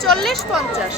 40, 50।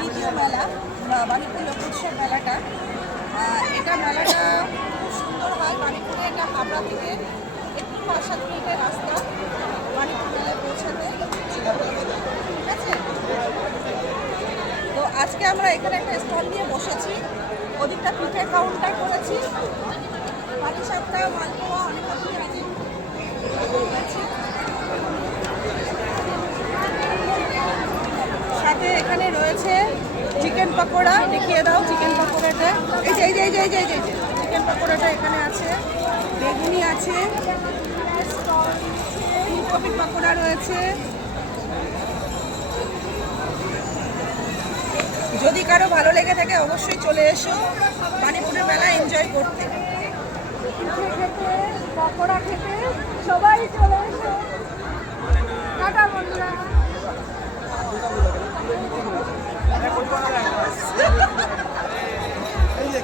দ্বিতীয় মেলা বাণীপুর লোকোৎসব মেলাটা। এটা মেলাটা খুব সুন্দর হয়। বাণীপুরে এটা হাবড়া থেকে একটু 5-7 মিনিটের রাস্তা বাণীপুর মেলায় পৌঁছাতে, ঠিক আছে? তো আজকে আমরা এখানে একটা স্টল নিয়ে বসেছি, ওদিকটা পিঠে কাউন্টার করেছি, পাটি সাপটা, মালপোয়া, অনেক রকমের আছে। সাথে এখানে রয়েছে চিকেন পকোড়া, দেখিয়ে দাও চিকেন পকোড়াটা। এই যে এই যে এই যে এই যে এই যে চিকেন পকোড়াটা এখানে আছে, বেগুনি আছে, ফুলকপি পকোড়া রয়েছে। যদি কারো ভালো লেগে থাকে অবশ্যই চলে এসো বাণীপুরের মেলা এনজয় করতে। পকোড়া খেতে সবাই চলে এসো। টাটা বন্ধুরা। এই যে